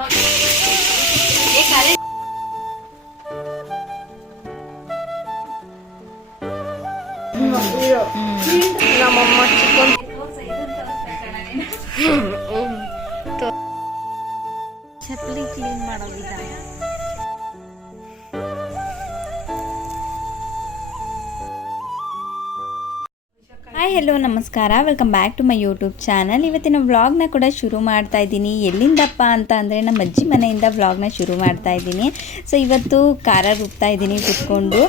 ನಮ್ಮಮ್ಮ hi, hello, ನಮಸ್ಕಾರ. Welcome back to my YouTube channel ಇವತ್ತಿನ ವ್ಲಾಗ್ನ ಕೂಡ ಶುರು ಮಾಡ್ತಾ ಇದ್ದೀನಿ. ಎಲ್ಲಿಂದಪ್ಪ ಅಂತ ಅಂದರೆ ನಮ್ಮ ಅಜ್ಜಿ ಮನೆಯಿಂದ ವ್ಲಾಗ್ನ ಶುರು ಮಾಡ್ತಾ ಇದ್ದೀನಿ. ಸೊ ಇವತ್ತು ಖಾರ ರುಬ್ತಾ ಇದ್ದೀನಿ ಕುತ್ಕೊಂಡು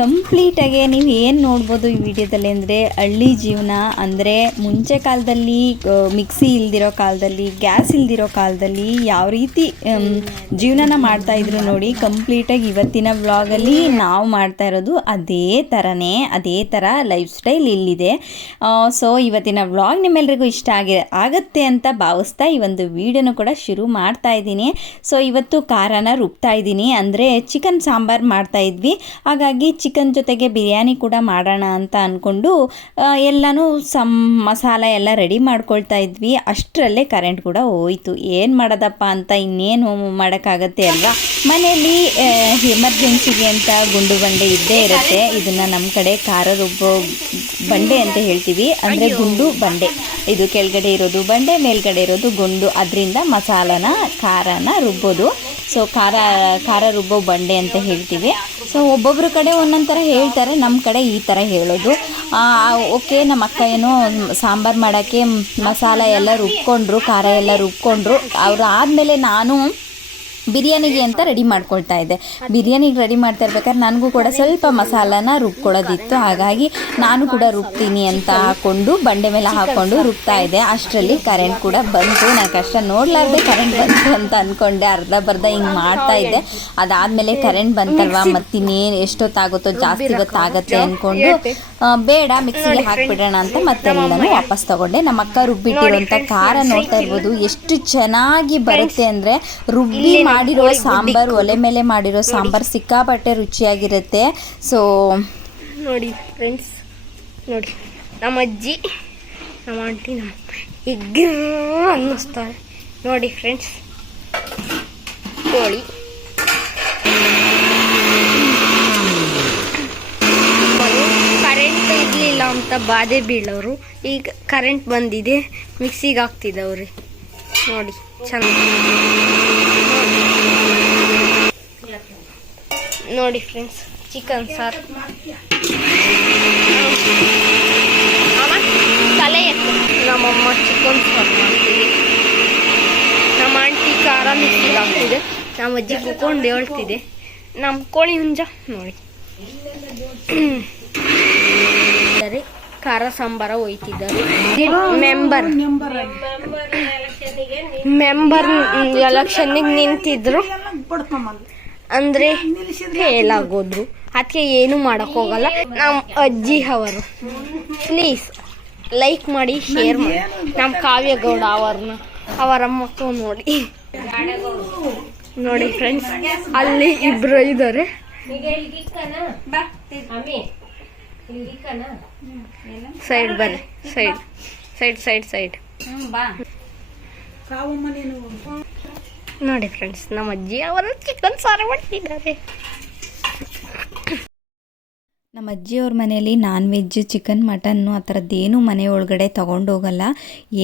ಕಂಪ್ಲೀಟಾಗಿ ನೀವು ಏನು ನೋಡ್ಬೋದು ಈ ವಿಡಿಯೋದಲ್ಲಿ ಅಂದರೆ ಹಳ್ಳಿ ಜೀವನ ಅಂದರೆ ಮುಂಚೆ ಕಾಲದಲ್ಲಿ ಮಿಕ್ಸಿ ಇಲ್ದಿರೋ ಕಾಲದಲ್ಲಿ ಗ್ಯಾಸ್ ಇಲ್ದಿರೋ ಕಾಲದಲ್ಲಿ ಯಾವ ರೀತಿ ಜೀವನನ ಮಾಡ್ತಾಯಿದ್ರು ನೋಡಿ ಕಂಪ್ಲೀಟಾಗಿ ಇವತ್ತಿನ ವ್ಲಾಗಲ್ಲಿ ನಾವು ಮಾಡ್ತಾ ಇರೋದು ಅದೇ ಥರನೇ ಅದೇ ಥರ ಲೈಫ್ ಸ್ಟೈಲ್ ಇಲ್ಲಿದೆ. ಸೊ ಇವತ್ತಿನ ವ್ಲಾಗ್ ನಿಮ್ಮೆಲ್ಲರಿಗೂ ಇಷ್ಟ ಆಗಿ, ಆಗುತ್ತೆ ಅಂತ ಭಾವಿಸ್ತಾ ಈ ಒಂದು ವಿಡಿಯೋನು ಕೂಡ ಶುರು ಮಾಡ್ತಾ ಇದ್ದೀನಿ. ಸೊ ಇವತ್ತು ಖಾರನ ರುಬ್ತಾ ಇದ್ದೀನಿ, ಅಂದರೆ ಚಿಕನ್ ಸಾಂಬಾರು ಮಾಡ್ತಾ ಇದ್ವಿ. ಹಾಗಾಗಿ ಚಿಕನ್ ಜೊತೆಗೆ ಬಿರಿಯಾನಿ ಕೂಡ ಮಾಡೋಣ ಅಂತ ಅಂದ್ಕೊಂಡು ಎಲ್ಲನೂ ಸಮ್ ಮಸಾಲ ಎಲ್ಲ ರೆಡಿ ಮಾಡ್ಕೊಳ್ತಾ ಇದ್ವಿ. ಅಷ್ಟರಲ್ಲೇ ಕರೆಂಟ್ ಕೂಡ ಹೋಯ್ತು. ಏನು ಮಾಡೋದಪ್ಪ ಅಂತ ಇನ್ನೇನು ಮಾಡೋಕ್ಕಾಗತ್ತೆ ಅಲ್ವಾ? ಮನೆಯಲ್ಲಿ ಎಮರ್ಜೆನ್ಸಿಗೆ ಅಂತ ಗುಂಡು ಬಂಡೆ ಇದ್ದೇ ಇರುತ್ತೆ. ಇದನ್ನು ನಮ್ಮ ಕಡೆ ಖಾರ ರುಬ್ಬೋ ಬಂಡೆ ಅಂತ ಹೇಳ್ತೀವಿ. ಅಂದರೆ ಗುಂಡು ಬಂಡೆ. ಇದು ಕೆಳಗಡೆ ಇರೋದು ಬಂಡೆ ಮೇಲ್ಗಡೆ ಇರೋದು ಗುಂಡು. ಅದರಿಂದ ಮಸಾಲನ ಖಾರನ ರುಬ್ಬೋದು. ಸೊ ಖಾರ ಖಾರ ರುಬ್ಬೋ ಬಂಡೆ ಅಂತ ಹೇಳ್ತೀವಿ. ಸೊ ಒಬ್ಬೊಬ್ಬರ ಕಡೆ ಒಂದೊಂದು ಥರ ಹೇಳ್ತಾರೆ ನಮ್ಮ ಕಡೆ ಈ ಥರ ಹೇಳೋದು. ಓಕೆ ನಮ್ಮ ಅಕ್ಕ ಏನೋ ಸಾಂಬಾರು ಮಾಡೋಕ್ಕೆ ಮಸಾಲ ಎಲ್ಲ ರುಬ್ಕೊಂಡ್ರು, ಖಾರ ಎಲ್ಲ ರುಬ್ಕೊಂಡ್ರು. ಅವ್ರು ಆದಮೇಲೆ ನಾನು ಬಿರಿಯಾನಿಗೆ ಅಂತ ರೆಡಿ ಮಾಡ್ಕೊಳ್ತಾ ಇದ್ದೆ ಬಿರಿಯಾನಿಗೆ ರೆಡಿ ಮಾಡ್ತಾ ಇರ್ಬೇಕಾದ್ರೆ ನನಗೂ ಕೂಡ ಸ್ವಲ್ಪ ಮಸಾಲಾನ ರುಬ್ಕೊಳ್ಳೋದಿತ್ತು. ಹಾಗಾಗಿ ನಾನು ಕೂಡ ರುಬ್ತೀನಿ ಅಂತ ಹಾಕ್ಕೊಂಡು ಬಂಡೆ ಮೇಲೆ ಹಾಕ್ಕೊಂಡು ರುಬ್ತಾ ಇದ್ದೆ ಅಷ್ಟರಲ್ಲಿ ಕರೆಂಟ್ ಕೂಡ ಬಂತು. ನಾನು ಕಷ್ಟ ನೋಡ್ಲಾರ್ದೆ ಕರೆಂಟ್ ಬಂತು ಅಂತ ಅಂದ್ಕೊಂಡೆ ಅರ್ಧ ಬರ್ಧ ಹಿಂಗೆ ಮಾಡ್ತಾ ಇದ್ದೆ ಅದಾದಮೇಲೆ ಕರೆಂಟ್ ಬಂತಲ್ವಾ? ಮತ್ತಿನ್ನೇನು ಎಷ್ಟೊತ್ತಾಗುತ್ತೋ ಜಾಸ್ತಿ ಹೊತ್ತಾಗತ್ತೆ ಅಂದ್ಕೊಂಡು ಬೇಡ ಮಿಕ್ಸಿಗೆ ಹಾಕಿಬಿಡೋಣ ಅಂತ ಮತ್ತೆ ಮತ್ತೆಲ್ಲನೂ ವಾಪಸ್ ತಗೊಂಡೆ. ನಮ್ಮ ಅಕ್ಕ ರುಬ್ಬಿಟ್ಟಿರುವಂಥ ಖಾರ ನೋಡ್ತಾ ಇರ್ಬೋದು. ಎಷ್ಟು ಚೆನ್ನಾಗಿ ಬರುತ್ತೆ ಅಂದರೆ ರುಬ್ಬಿ ಮಾಡಿರೋ ಸಾಂಬಾರು ಒಲೆ ಮೇಲೆ ಮಾಡಿರೋ ಸಾಂಬಾರು ಸಿಕ್ಕಾಪಟ್ಟೆ ರುಚಿಯಾಗಿರುತ್ತೆ. ಸೊ ನೋಡಿ ಫ್ರೆಂಡ್ಸ್ ನೋಡಿ ನಮ್ಮ ಅಜ್ಜಿ ನಮ್ಮ ಆಂಟಿ ನಮ್ಮ ಎಗ್ ಅನ್ನಿಸ್ತಾರೆ. ನೋಡಿ ಫ್ರೆಂಡ್ಸ್ ಕೋಳಿ. ಕರೆಂಟ್ ಇರಲಿಲ್ಲ ಅಂತ ಬಾಧೆ ಬೀಳೋರು. ಈಗ ಕರೆಂಟ್ ಬಂದಿದೆ ಮಿಕ್ಸಿಗೆ ಹಾಕ್ತಿದ್ದವ್ರಿ. ನೋಡಿ ಚೆನ್ನಾಗಿ ನೋಡಿ ಫ್ರೆಂಡ್ಸ್, ಚಿಕನ್ ಸಾರ್. ತಲೆ ಎತ್ತು. ನಮ್ಮಮ್ಮ ಚಿಕನ್ ಸಾರ್ ಮಾಡ್ತೀವಿ ನಮ್ಮ ಆಂಟಿ ಖಾರ ಮಿಕ್ಸಿಗೆ ಹಾಕ್ತಿದೆ. ನಮ್ಮ ಅಜ್ಜಿ ಕುಕೊಂಡು ಹೇಳ್ತಿದೆ. ನಮ್ಮ ಕೋಳಿ ಹುಂಜ ನೋಡಿ. ಸರಿ, ಖಾರ ಸಾಂಬಾರ ಒಯ್ತಿದ್ದಾರೆ ಮೆಂಬರ್ ಮೆಂಬರ್ ಎಲೆಕ್ಷನ್ಗೆ ನಿಂತಿದ್ರು. ಅಂದ್ರೆ ಫೇಲ್ ಆಗೋದ್ರು ಅದಕ್ಕೆ ಏನು ಮಾಡಕ್ ಹೋಗಲ್ಲ. ನಮ್ಮ ಅಜ್ಜಿ ಅವರು. ಪ್ಲೀಸ್ ಲೈಕ್ ಮಾಡಿ ಶೇರ್ ಮಾಡಿ. ನಮ್ಮ ಕಾವ್ಯಗೌಡ ಅವ್ರನ್ನ ಅವರ ಮಕ್ಕಳು ನೋಡಿ. ನೋಡಿ ಫ್ರೆಂಡ್ಸ್ ಅಲ್ಲಿ ಇಬ್ರು ಇದ್ದಾರೆ ಸೈಡ್ ಬರ್ರಿ ಸೈಡ್ ಸೈಡ್ ಸೈಡ್ ಸೈಡ್ ನೋಡಿ ಫ್ರೆಂಡ್ಸ್ ನಮ್ಮ ಅಜ್ಜಿ ಅವರು ಚಿಕನ್ ಸಾರು ಮಾಡ್ತಿದ್ದಾರೆ. ನಮ್ಮ ಅಜ್ಜಿಯವ್ರ ಮನೆಯಲ್ಲಿ ನಾನ್ ವೆಜ್ ಚಿಕನ್ ಮಟನ್ನು ಆ ಥರದ್ದೇನು ಮನೆ ಒಳಗಡೆ ತೊಗೊಂಡೋಗಲ್ಲ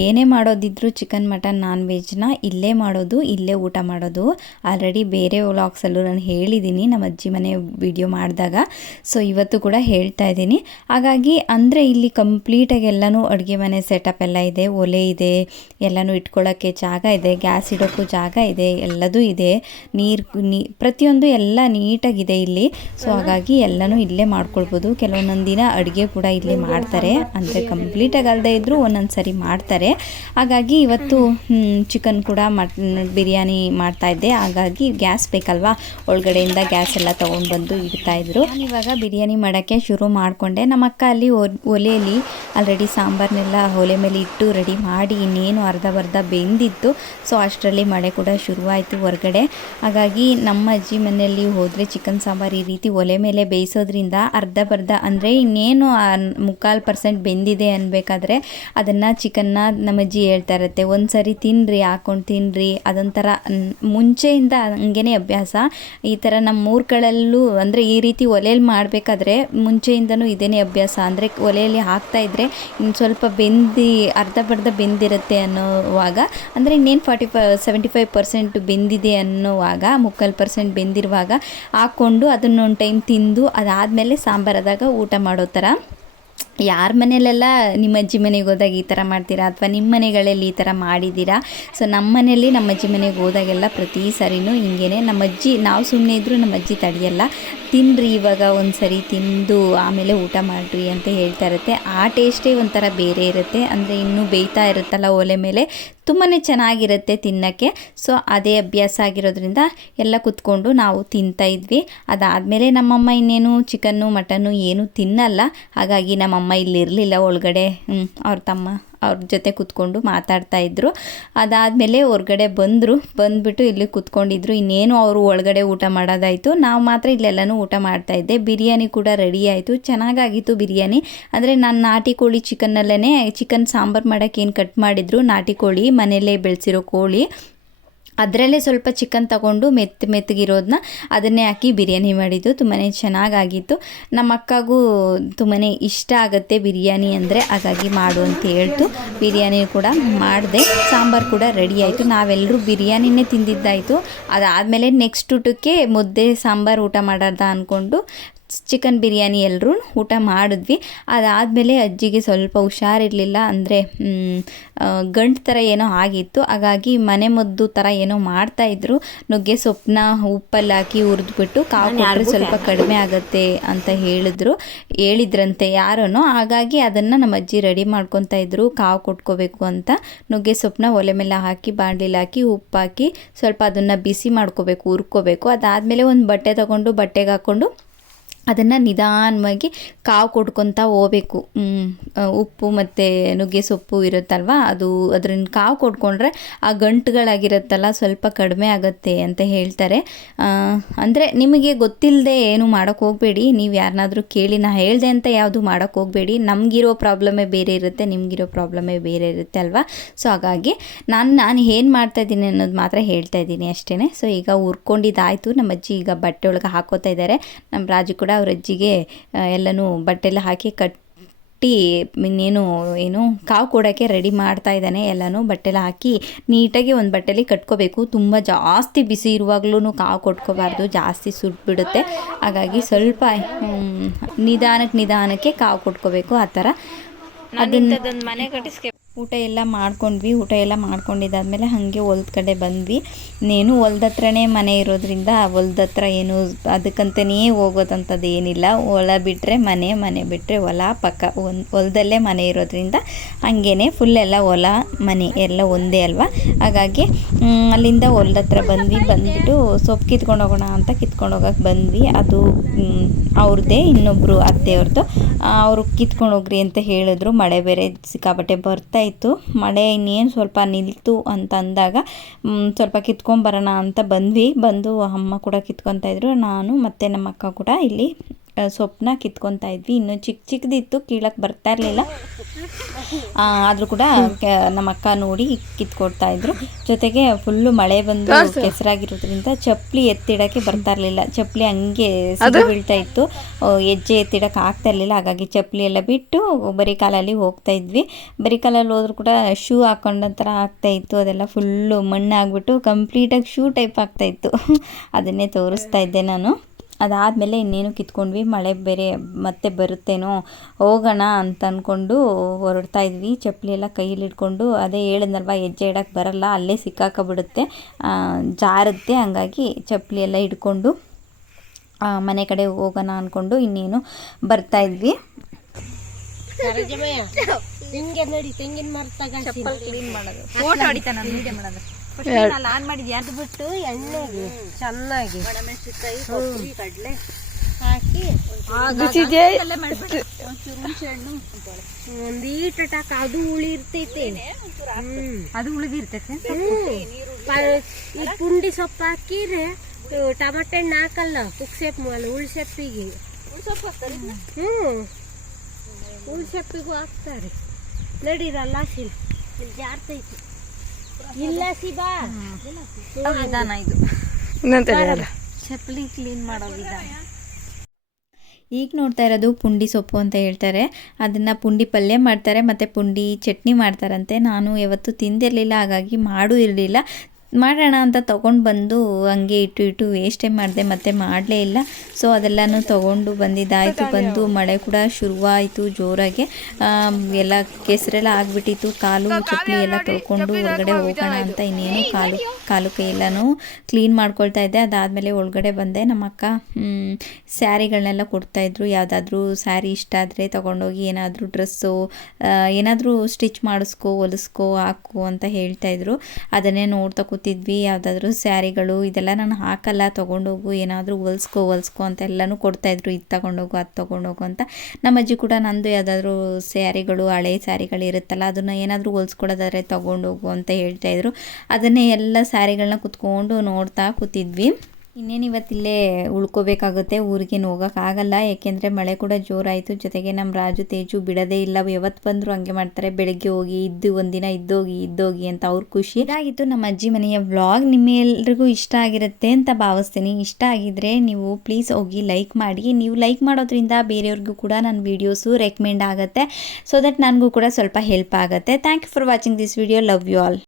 ಏನೇ ಮಾಡೋದಿದ್ರೂ ಚಿಕನ್ ಮಟನ್ ನಾನ್ ವೆಜ್ನ ಇಲ್ಲೇ ಮಾಡೋದು ಇಲ್ಲೇ ಊಟ ಮಾಡೋದು. ಆಲ್ರೆಡಿ ಬೇರೆ ವ್ಲಾಗ್ಸಲ್ಲೂ ನಾನು ಹೇಳಿದ್ದೀನಿ ನಮ್ಮ ಅಜ್ಜಿ ಮನೆ ವಿಡಿಯೋ ಮಾಡಿದಾಗ. ಸೊ ಇವತ್ತು ಕೂಡ ಹೇಳ್ತಾ ಇದ್ದೀನಿ. ಹಾಗಾಗಿ ಅಂದರೆ ಇಲ್ಲಿ ಕಂಪ್ಲೀಟಾಗಿ ಎಲ್ಲನೂ ಅಡುಗೆ ಮನೆ ಸೆಟಪ್ ಎಲ್ಲ ಇದೆ ಒಲೆ ಇದೆ ಎಲ್ಲನೂ ಇಟ್ಕೊಳ್ಳೋಕ್ಕೆ ಜಾಗ ಇದೆ ಗ್ಯಾಸ್ ಇಡೋಕ್ಕೂ ಜಾಗ ಇದೆ ಎಲ್ಲದೂ ಇದೆ. ನೀರು ನೀ ಪ್ರತಿಯೊಂದು ಎಲ್ಲ ನೀಟಾಗಿದೆ ಇಲ್ಲಿ. ಸೊ ಹಾಗಾಗಿ ಎಲ್ಲನೂ ಇಲ್ಲೇ ಮಾಡ್ಕೊಳ್ಬೋದು. ಕೆಲವೊಂದೊಂದು ದಿನ ಅಡುಗೆ ಕೂಡ ಇಲ್ಲಿ ಮಾಡ್ತಾರೆ. ಅಂದರೆ ಕಂಪ್ಲೀಟಾಗಿ ಅಲ್ಲದೆ ಇದ್ದರೂ ಒಂದೊಂದು ಸರಿ ಮಾಡ್ತಾರೆ. ಹಾಗಾಗಿ ಇವತ್ತು ಚಿಕನ್ ಕೂಡ ಬಿರಿಯಾನಿ ಮಾಡ್ತಾ ಇದ್ದೆ. ಹಾಗಾಗಿ ಗ್ಯಾಸ್ ಬೇಕಲ್ವಾ? ಒಳಗಡೆಯಿಂದ ಗ್ಯಾಸ್ ಎಲ್ಲ ತೊಗೊಂಡು ಬಂದು ನಾನು ಇವಾಗ ಬಿರಿಯಾನಿ ಮಾಡೋಕ್ಕೆ ಶುರು ಮಾಡಿಕೊಂಡೆ. ನಮ್ಮ ಅಕ್ಕ ಅಲ್ಲಿ ಒಲೆಯಲ್ಲಿ ಆಲ್ರೆಡಿ ಸಾಂಬಾರನ್ನೆಲ್ಲ ಒಲೆ ಮೇಲೆ ಇಟ್ಟು ರೆಡಿ ಮಾಡಿ ಇನ್ನೇನು ಅರ್ಧ ಬರ್ಧ ಬೆಂದಿತ್ತು. ಸೊ ಅಷ್ಟರಲ್ಲಿ ಮಳೆ ಕೂಡ ಶುರುವಾಯಿತು ಹೊರಗಡೆ. ಹಾಗಾಗಿ ನಮ್ಮ ಅಜ್ಜಿ ಮನೆಯಲ್ಲಿ ಹೋದರೆ ಚಿಕನ್ ಸಾಂಬಾರು ಈ ರೀತಿ ಒಲೆ ಮೇಲೆ ಬೇಯಿಸೋದ್ರಿಂದ ಅರ್ಧ ಬರ್ಧ ಅಂದರೆ ಇನ್ನೇನು ಮುಕ್ಕಾಲು ಪರ್ಸೆಂಟ್ ಬೆಂದಿದೆ ಅನ್ಬೇಕಾದ್ರೆ ಅದನ್ನು ಚಿಕನ್ನ ನಮ್ಮಜ್ಜಿ ಹೇಳ್ತಾ ಇರುತ್ತೆ. ಒಂದು ಸರಿ ತಿನ್ನಿರಿ ಹಾಕೊಂಡು ತಿನ್ನಿರಿ ಅದೊಂಥರ ಮುಂಚೆಯಿಂದ ಹಂಗೇ ಅಭ್ಯಾಸ. ಈ ಥರ ನಮ್ಮ ಊರುಗಳಲ್ಲೂ ಅಂದರೆ ಈ ರೀತಿ ಒಲೆಯಲ್ಲಿ ಮಾಡಬೇಕಾದ್ರೆ ಮುಂಚೆಯಿಂದನೂ ಇದೇನೇ ಅಭ್ಯಾಸ. ಅಂದರೆ ಒಲೆಯಲ್ಲಿ ಹಾಕ್ತಾ ಇದ್ದರೆ ಇನ್ನು ಸ್ವಲ್ಪ ಬೆಂದಿ ಅರ್ಧ ಬರ್ಧ ಬೆಂದಿರುತ್ತೆ ಅನ್ನೋವಾಗ, ಅಂದರೆ ಇನ್ನೇನು forty five, seventy five percent ಬೆಂದಿದೆ ಅನ್ನೋವಾಗ, ಮುಕ್ಕಾಲು ಪರ್ಸೆಂಟ್ ಬೆಂದಿರುವಾಗ ಹಾಕ್ಕೊಂಡು ಅದನ್ನೊಂದು ಟೈಮ್ ತಿಂದು ಅದಾದಮೇಲೆ ಸಾಂಬಾರದಾಗ ಊಟ ಮಾಡೋ ಥರ. ಯಾರ ಮನೇಲೆಲ್ಲ ನಿಮ್ಮ ಅಜ್ಜಿ ಮನೆಗೆ ಹೋದಾಗ ಈ ಥರ ಮಾಡ್ತೀರಾ? ಅಥವಾ ನಿಮ್ಮ ಮನೆಗಳಲ್ಲಿ ಈ ಥರ ಮಾಡಿದ್ದೀರಾ? ಸೊ ನಮ್ಮ ಮನೆಯಲ್ಲಿ ನಮ್ಮ ಅಜ್ಜಿ ಮನೆಗೆ ಹೋದಾಗೆಲ್ಲ ಪ್ರತಿ ಸರಿನೂ ಹಿಂಗೇ ನಮ್ಮ ಅಜ್ಜಿ, ನಾವು ಸುಮ್ಮನೆ ಇದ್ದರೂ ನಮ್ಮ ಅಜ್ಜಿ ತಡೆಯಲ್ಲ. ತಿನ್ನಿರಿ ಇವಾಗ ಒಂದು ಸರಿ ತಿಂದು ಆಮೇಲೆ ಊಟ ಮಾಡಿರಿ ಅಂತ ಹೇಳ್ತಾ ಇರುತ್ತೆ. ಆ ಟೇಸ್ಟೇ ಒಂಥರ ಬೇರೆ ಇರುತ್ತೆ. ಅಂದರೆ ಇನ್ನೂ ಬೇಯ್ತಾ ಇರುತ್ತಲ್ಲ ಒಲೆ ಮೇಲೆ. ತುಂಬಾ ಚೆನ್ನಾಗಿರುತ್ತೆ ತಿನ್ನೋಕ್ಕೆ. ಸೊ ಅದೇ ಅಭ್ಯಾಸ ಆಗಿರೋದ್ರಿಂದ ಎಲ್ಲ ಕುತ್ಕೊಂಡು ನಾವು ತಿಂತಾ ಇದ್ವಿ. ಅದಾದಮೇಲೆ ನಮ್ಮಮ್ಮ ಇನ್ನೇನು ಚಿಕನ್ನು ಮಟನ್ನು ಏನು ತಿನ್ನಲ್ಲ. ಹಾಗಾಗಿ ನಮ್ಮಮ್ಮ ಇಲ್ಲಿರಲಿಲ್ಲ ಒಳಗಡೆ. ಅವ್ರ ತಮ್ಮ. ಅವ್ರ ಜೊತೆ ಕೂತ್ಕೊಂಡು ಮಾತಾಡ್ತಾ ಇದ್ರು. ಅದಾದಮೇಲೆ ಹೊರ್ಗಡೆ ಬಂದರು. ಬಂದುಬಿಟ್ಟು ಇಲ್ಲಿ ಕುತ್ಕೊಂಡಿದ್ರು. ಇನ್ನೇನು ಅವರು ಒಳಗಡೆ ಊಟ ಮಾಡೋದಾಯಿತು. ನಾವು ಮಾತ್ರ ಇಲ್ಲೆಲ್ಲನೂ ಊಟ ಮಾಡ್ತಾ ಇದ್ದೆ. ಬಿರಿಯಾನಿ ಕೂಡ ರೆಡಿ ಆಯಿತು. ಚೆನ್ನಾಗಾಗಿತ್ತು ಬಿರಿಯಾನಿ. ಅಂದರೆ ನಾನು ನಾಟಿ ಕೋಳಿ ಚಿಕನ್ನಲ್ಲೇ ಚಿಕನ್ ಸಾಂಬಾರು ಮಾಡೋಕ್ಕೆ ಏನು ಕಟ್ ಮಾಡಿದ್ರು? ನಾಟಿ ಕೋಳಿ, ಮನೆಯಲ್ಲೇ ಬೆಳೆಸಿರೋ ಕೋಳಿ. ಅದರಲ್ಲೇ ಸ್ವಲ್ಪ ಚಿಕನ್ ತಗೊಂಡು ಮೆತ್ತ ಮೆತ್ತಗಿರೋದನ್ನ ಅದನ್ನೇ ಹಾಕಿ ಬಿರಿಯಾನಿ ಮಾಡಿದ್ದು. ತುಂಬಾ ಚೆನ್ನಾಗಾಗಿತ್ತು. ನಮ್ಮ ಅಕ್ಕಗೂ ತುಂಬಾ ಇಷ್ಟ ಆಗುತ್ತೆ ಬಿರಿಯಾನಿ ಅಂದರೆ. ಹಾಗಾಗಿ ಮಾಡು ಅಂತ ಹೇಳ್ತು. ಬಿರಿಯಾನಿ ಕೂಡ ಮಾಡಿದೆ. ಸಾಂಬಾರು ಕೂಡ ರೆಡಿ ಆಯಿತು. ನಾವೆಲ್ಲರೂ ಬಿರಿಯಾನಿನೇ ತಿಂದಿದ್ದಾಯಿತು. ಅದಾದಮೇಲೆ ನೆಕ್ಸ್ಟ್ ಊಟಕ್ಕೆ ಮುದ್ದೆ, ಸಾಂಬಾರು ಊಟ ಮಾಡೋದ ಅಂದ್ಕೊಂಡು ಚಿಕನ್ ಬಿರಿಯಾನಿ ಎಲ್ಲರೂ ಊಟ ಮಾಡಿದ್ವಿ. ಅದಾದಮೇಲೆ ಅಜ್ಜಿಗೆ ಸ್ವಲ್ಪ ಹುಷಾರಿರಲಿಲ್ಲ ಅಂದರೆ ಗಂಟು ಥರ ಏನೋ ಆಗಿತ್ತು. ಹಾಗಾಗಿ ಮನೆ ಮದ್ದು ಥರ ಏನೋ ಮಾಡ್ತಾಯಿದ್ರು ನುಗ್ಗೆ ಸೊಪ್ಪನ್ನ ಉಪ್ಪಲ್ಲಿ ಹಾಕಿ ಹುರಿದ್ಬಿಟ್ಟು ಕಾವು ಕೊಟ್ಟರೆ ಸ್ವಲ್ಪ ಕಡಿಮೆ ಆಗುತ್ತೆ ಅಂತ ಹೇಳಿದ್ರು. ಹೇಳಿದ್ರಂತೆ ಯಾರೋ ಹಾಗಾಗಿ ಅದನ್ನು ನಮ್ಮ ಅಜ್ಜಿ ರೆಡಿ ಮಾಡ್ಕೊತಾ ಇದ್ರು. ಕಾವು ಕೊಟ್ಕೋಬೇಕು ಅಂತ. ನುಗ್ಗೆ ಸೊಪ್ಪನ್ನ ಒಲೆ ಮೇಲೆ ಹಾಕಿ ಬಾಣಲಿಲಿ ಹಾಕಿ ಉಪ್ಪು ಹಾಕಿ ಸ್ವಲ್ಪ ಅದನ್ನು ಬಿಸಿ ಮಾಡ್ಕೋಬೇಕು ಹುರ್ಕೋಬೇಕು. ಅದಾದಮೇಲೆ ಒಂದು ಬಟ್ಟೆ ತಗೊಂಡು ಬಟ್ಟೆಗೆ ಹಾಕ್ಕೊಂಡು ಅದನ್ನು ನಿಧಾನವಾಗಿ ಕಾವು ಕೊಡ್ಕೊತಾ ಹೋಗ್ಬೇಕು. ಉಪ್ಪು ಮತ್ತು ನುಗ್ಗೆ ಸೊಪ್ಪು ಇರುತ್ತಲ್ವ, ಅದು ಅದರಿಂದ ಕಾವು ಕೊಡ್ಕೊಂಡ್ರೆ ಆ ಗಂಟುಗಳಾಗಿರುತ್ತಲ್ಲ, ಸ್ವಲ್ಪ ಕಡಿಮೆ ಆಗುತ್ತೆ ಅಂತ ಹೇಳ್ತಾರೆ. ಅಂದರೆ ನಿಮಗೆ ಗೊತ್ತಿಲ್ಲದೆ ಏನು ಮಾಡೋಕ್ಕೆ ಹೋಗಬೇಡಿ, ನೀವು ಯಾರನ್ನಾದರೂ ಕೇಳಿ ನಾ ಹೇಳಿದೆ ಅಂತ ಯಾವುದು ಮಾಡೋಕ್ಕೆ ಹೋಗಬೇಡಿ, ನಮಗಿರೋ ಪ್ರಾಬ್ಲಮೇ ಬೇರೆ ಇರುತ್ತೆ, ನಿಮಗಿರೋ ಪ್ರಾಬ್ಲಮೇ ಬೇರೆ ಇರುತ್ತೆ ಅಲ್ವಾ? ಸೊ ಹಾಗಾಗಿ ನಾನು ನಾನು ಏನು ಮಾಡ್ತಾ ಇದ್ದೀನಿ ಅನ್ನೋದು ಮಾತ್ರ ಹೇಳ್ತಾ ಇದ್ದೀನಿ ಅಷ್ಟೇ ಸೊ ಈಗ ಹುರ್ಕೊಂಡಿದ್ದಾಯಿತು, ನಮ್ಮ ಅಜ್ಜಿ ಈಗ ಬಟ್ಟೆ ಒಳಗೆ ಹಾಕೋತಾ ಇದ್ದಾರೆ. ನಮ್ಮ ರಾಜು ಕೂಡ ಅವ್ರ ಅಜ್ಜಿಗೆ ಎಲ್ಲನೂ ಬಟ್ಟೆಲ್ಲ ಹಾಕಿ ಕಟ್ಟಿ ಇನ್ನೇನು ಏನು ಕಾವು ಕೊಡೋಕ್ಕೆ ರೆಡಿ ಮಾಡ್ತಾ ಇದ್ದಾನೆ ಎಲ್ಲನೂ ಬಟ್ಟೆಲ್ಲ ಹಾಕಿ ನೀಟಾಗಿ ಒಂದು ಬಟ್ಟೆಲಿ ಕಟ್ಕೋಬೇಕು. ತುಂಬ ಜಾಸ್ತಿ ಬಿಸಿ ಇರುವಾಗಲೂ ಕಾವು ಕೊಟ್ಕೋಬಾರ್ದು ಜಾಸ್ತಿ ಸುಟ್ಬಿಡುತ್ತೆ. ಹಾಗಾಗಿ ಸ್ವಲ್ಪ ನಿಧಾನಕ್ಕೆ ನಿಧಾನಕ್ಕೆ ಕಾವು ಕೊಟ್ಕೋಬೇಕು ಆ ಥರ. ಅದನ್ನ ಮನೆ ಕಟ್ಟಿಸ್ಕೆ ಊಟ ಎಲ್ಲ ಮಾಡ್ಕೊಂಡ್ವಿ, ಊಟ ಎಲ್ಲ ಮಾಡ್ಕೊಂಡಿದ್ದಾದ್ಮೇಲೆ ಹಾಗೆ ಹೊಲ್ದ ಕಡೆ ಬಂದ್ವಿ. ನೇನು ಹೊಲ್ದ ಹತ್ರನೇ ಮನೆ ಇರೋದ್ರಿಂದ ಹೊಲ್ದ ಹತ್ರ ಏನು ಅದಕ್ಕಂತನೇ ಹೋಗೋದಂಥದ್ದು ಏನಿಲ್ಲ. ಹೊಲ ಬಿಟ್ಟರೆ ಮನೆ ಮನೆ ಬಿಟ್ಟರೆ ಹೊಲ, ಪಕ್ಕ ಒಂದು ಹೊಲದಲ್ಲೇ ಮನೆ ಇರೋದ್ರಿಂದ ಹಾಗೇ ಫುಲ್ ಎಲ್ಲ ಹೊಲ, ಮನೆ ಎಲ್ಲ ಒಂದೇ ಅಲ್ವಾ? ಹಾಗಾಗಿ ಅಲ್ಲಿಂದ ಹೊಲ್ದ ಹತ್ರ ಬಂದ್ವಿ. ಬಂದ್ಬಿಟ್ಟು ಸೊಪ್ಪು ಕಿತ್ಕೊಂಡು ಹೋಗೋಣ ಅಂತ ಕಿತ್ಕೊಂಡು ಹೋಗೋಕೆ ಬಂದ್ವಿ. ಅದು ಅವ್ರದ್ದೇ ಇನ್ನೊಬ್ಬರು ಅತ್ತೆಯವ್ರದ್ದು ಅವರು ಕಿತ್ಕೊಂಡು ಹೋಗ್ರಿ ಅಂತ ಹೇಳಿದ್ರು. ಮಳೆ ಬೇರೆ ಸಿಕ್ಕಾಪಟ್ಟೆ ಬರ್ತಾ ಇತ್ತು ಮಳೆ ಇನ್ನೇನು ಸ್ವಲ್ಪ ನಿಲ್ತು ಅಂತ ಅಂದಾಗ ಸ್ವಲ್ಪ ಕಿತ್ಕೊಂಬರೋಣ ಅಂತ ಬಂದ್ವಿ. ಬಂದು ಅಮ್ಮ ಕೂಡ ಇದ್ರು. ನಾನು ಮತ್ತು ನಮ್ಮ ಅಕ್ಕ ಕೂಡ ಇಲ್ಲಿ ಸೊಪ್ಪನ್ನ ಕಿತ್ಕೊತಾ ಇದ್ವಿ. ಇನ್ನು ಚಿಕ್ಕ ಚಿಕ್ಕದಿತ್ತು ಕೀಳಕ್ಕೆ ಬರ್ತಾ ಇರಲಿಲ್ಲ. ಆದರೂ ಕೂಡ ನಮ್ಮ ಅಕ್ಕ ನೋಡಿ ಕಿತ್ಕೊಡ್ತಾ ಇದ್ರು. ಜೊತೆಗೆ ಫುಲ್ಲು ಮಳೆ ಬಂದು ಕೆಸರಾಗಿರೋದ್ರಿಂದ ಚಪ್ಪಲಿ ಎತ್ತಿಡಕ್ಕೆ ಬರ್ತಾ ಇರಲಿಲ್ಲ. ಚಪ್ಪಲಿ ಹಂಗೆ ಸಿಗಿ ಬೀಳ್ತಾ ಇತ್ತು. ಹೆಜ್ಜೆ ಎತ್ತಿಡಕ್ಕೆ ಆಗ್ತಾ ಇರಲಿಲ್ಲ. ಹಾಗಾಗಿ ಚಪ್ಪಲಿ ಎಲ್ಲ ಬಿಟ್ಟು ಬರೀ ಕಾಲಲ್ಲಿ ಹೋಗ್ತಾ ಇದ್ವಿ. ಬರೀ ಕಾಲಲ್ಲಿ ಹೋದ್ರೂ ಕೂಡ ಶೂ ಹಾಕೊಂಡ ತರ ಆಗ್ತಾ ಇತ್ತು. ಅದೆಲ್ಲ ಫುಲ್ಲು ಮಣ್ಣಾಗ್ಬಿಟ್ಟು ಕಂಪ್ಲೀಟಾಗಿ ಶೂ ಟೈಪ್ ಆಗ್ತಾ ಇತ್ತು. ಅದನ್ನೇ ತೋರಿಸ್ತಾ ಇದ್ದೆ ನಾನು. ಅದಾದಮೇಲೆ ಇನ್ನೇನು ಕಿತ್ಕೊಂಡ್ವಿ ಮಳೆ ಬೇರೆ ಮತ್ತೆ ಬರುತ್ತೇನೋ ಹೋಗೋಣ ಅಂತ ಅಂದ್ಕೊಂಡು ಹೊರಡ್ತಾ ಇದ್ವಿ. ಚಪ್ಪಲಿ ಎಲ್ಲ ಕೈಯಲ್ಲಿ ಇಟ್ಕೊಂಡು ಅದೇ ಹೇಳಿದ್ನಲ್ವ ಹೆಜ್ಜೆ ಇಡೋಕ್ಕೆ ಬರಲ್ಲ ಅಲ್ಲೇ ಸಿಕ್ಕಾಕಬಿಡುತ್ತೆ ಜಾರುತ್ತೆ. ಹಂಗಾಗಿ ಚಪ್ಪಲಿ ಎಲ್ಲ ಹಿಡ್ಕೊಂಡು ಮನೆ ಕಡೆ ಹೋಗೋಣ ಅಂದ್ಕೊಂಡು ಇನ್ನೇನು ಬರ್ತಾ ಇದ್ವಿ. ಹಿಂಗೆ ಮಾಡೋದು ಆನ್ ಮಾಡಿದ್ಯಾ ಅದು ಬಿಟ್ಟು ಎಣ್ಣೆಗೆ ಚೆನ್ನಾಗಿ. ಕಡಲೆ ಹಾಕಿ ಒಂದ್ ಒಂದೀಟ್ ಟಾಕ ಅದು ಉಳಿ ಇರ್ತೈತೆ ಹ್ಮ್. ಅದು ಉಳಿದಿರ್ತೈತೆ? ಈ ಪುಂಡಿ ಸೊಪ್ಪು ಹಾಕಿದ್ರೆ ಟಮಾಟೆ ಹಣ್ಣು ಹಾಕಲ್ಲ ಕುಕ್ಸೆಪ್ ಉಳ್ಸೆಪ್ಪಿಗೆ ಹ್ಞೂ ಉಳ್ ಸೊಪ್ಪಿಗೂ. ಹಾಕ್ತಾರೆ ನಡೀರಲ್ಲ ಹಸಿ ಜಾರ್ತೈತಿ ಇಲ್ಲ ಸಿಬಾ ವಿಧಾನ ಇದು. ಇನ್ನೊಂದು ಚಪ್ಪಲಿ ಕ್ಲೀನ್ ಮಾಡೋ ವಿಧಾನ. ಈಗ ನೋಡ್ತಾ ಇರೋದು ಪುಂಡಿ ಸೊಪ್ಪು ಅಂತ ಹೇಳ್ತಾರೆ. ಅದನ್ನು ಪುಂಡಿ ಪಲ್ಯ ಮಾಡ್ತಾರೆ ಮತ್ತು ಪುಂಡಿ ಚಟ್ನಿ ಮಾಡ್ತಾರಂತೆ. ನಾನು ಯಾವತ್ತೂ ತಿಂದಿರಲಿಲ್ಲ ಹಾಗಾಗಿ ಮಾಡೂ ಇರಲಿಲ್ಲ. ಮಾಡೋಣ ಅಂತ ತೊಗೊಂಡು ಬಂದು ಹಂಗೆ ಇಟ್ಟು ಇಟ್ಟು ವೇಸ್ಟೇ ಮಾಡಿದೆ ಮತ್ತೆ ಮಾಡಲೇ ಇಲ್ಲ. ಸೊ ಅದೆಲ್ಲನೂ ತೊಗೊಂಡು ಬಂದಿದ್ದಾಯಿತು. ಬಂದು ಮಳೆ ಕೂಡ ಶುರುವಾಯಿತು ಜೋರಾಗಿ. ಎಲ್ಲ ಕೆಸರೆಲ್ಲ ಆಗಿಬಿಟ್ಟಿತ್ತು. ಕಾಲು ಚಪ್ಪಲಿ ಎಲ್ಲ ತೊಳ್ಕೊಂಡು ಹೊರಗಡೆ ಹೋಗೋಣ ಅಂತ ಇನ್ನೇನು ಕಾಲು ಕಾಲು ಕೈಯೆಲ್ಲನೂ ಎಲ್ಲನೂ ಕ್ಲೀನ್ ಮಾಡ್ಕೊಳ್ತಾ ಇದ್ದೆ. ಅದಾದಮೇಲೆ ಒಳಗಡೆ ಬಂದೆ. ನಮ್ಮ ಅಕ್ಕ ಸ್ಯಾರಿಗಳನ್ನೆಲ್ಲ ಕೊಡ್ತಾಯಿದ್ರು. ಯಾವುದಾದ್ರೂ ಸ್ಯಾರಿ ಇಷ್ಟ ಆದರೆ ತೊಗೊಂಡೋಗಿ ಏನಾದರೂ ಡ್ರೆಸ್ಸು ಏನಾದರೂ ಸ್ಟಿಚ್ ಮಾಡಿಸ್ಕೊ ಹೊಲಿಸ್ಕೊ ಹಾಕು ಅಂತ ಹೇಳ್ತಾಯಿದ್ರು. ಅದನ್ನೇ ನೋಡ್ತಾ ಕೂತಿದ್ವಿ ಯಾವುದಾದ್ರೂ ಸ್ಯಾರಿಗಳು ಇದೆಲ್ಲ ನಾನು ಹಾಕಲ್ಲ, ತೊಗೊಂಡೋಗು, ಏನಾದರೂ ಹೊಲ್ಸ್ಕೊ ಹೊಲ್ಸ್ಕೊ ಅಂತ ಎಲ್ಲನೂ ಕೊಡ್ತಾಯಿದ್ರು ಇದು ತೊಗೊಂಡೋಗು, ಅದು ತೊಗೊಂಡೋಗು ಅಂತ. ನಮ್ಮ ಅಜ್ಜಿ ಕೂಡ ನಂದು ಯಾವುದಾದ್ರೂ ಸ್ಯಾರಿಗಳು, ಹಳೆ ಸ್ಯಾರಿಗಳು ಇರುತ್ತಲ್ಲ, ಅದನ್ನು ಏನಾದರೂ ಹೊಲ್ಸ್ಕೊಡೋದಾದ್ರೆ ತೊಗೊಂಡೋಗು ಅಂತ ಹೇಳ್ತಾಯಿದ್ರು ಅದನ್ನೇ ಎಲ್ಲ ಸ್ಯಾರಿಗಳನ್ನ ಕುತ್ಕೊಂಡು ನೋಡ್ತಾ ಕೂತಿದ್ವಿ. ಇನ್ನೇನು ಇವತ್ತಿಲ್ಲೇ ಉಳ್ಕೋಬೇಕಾಗುತ್ತೆ, ಊರಿಗೇನು ಹೋಗೋಕ್ಕಾಗಲ್ಲ ಏಕೆಂದರೆ ಮಳೆ ಕೂಡ ಜೋರಾಯಿತು. ಜೊತೆಗೆ ನಮ್ಮ ರಾಜು ತೇಜು ಬಿಡದೇ ಇಲ್ಲ. ಯಾವತ್ತು ಬಂದರೂ ಹಂಗೆ ಮಾಡ್ತಾರೆ. ಬೆಳಗ್ಗೆ ಹೋಗಿ, ಇದ್ದು ಒಂದಿನ ಇದ್ದೋಗಿ ಇದ್ದೋಗಿ ಅಂತ ಅವ್ರ ಖುಷಿ. ಇದಾಗಿತ್ತು ನಮ್ಮ ಅಜ್ಜಿ ಮನೆಯ ವ್ಲಾಗ್. ನಿಮ್ಮೆಲ್ರಿಗೂ ಇಷ್ಟ ಆಗಿರುತ್ತೆ ಅಂತ ಭಾವಿಸ್ತೀನಿ. ಇಷ್ಟ ಆಗಿದ್ರೆ ನೀವು ಪ್ಲೀಸ್ ಹೋಗಿ ಲೈಕ್ ಮಾಡಿ. ನೀವು ಲೈಕ್ ಮಾಡೋದ್ರಿಂದ ಬೇರೆಯವ್ರಿಗೂ ಕೂಡ ನನ್ನ ವೀಡಿಯೋಸು ರೆಕಮೆಂಡ್ ಆಗುತ್ತೆ. ಸೊ ದಟ್ ನನಗೂ ಕೂಡ ಸ್ವಲ್ಪ ಹೆಲ್ಪ್ ಆಗುತ್ತೆ. Thank you for watching this video love you all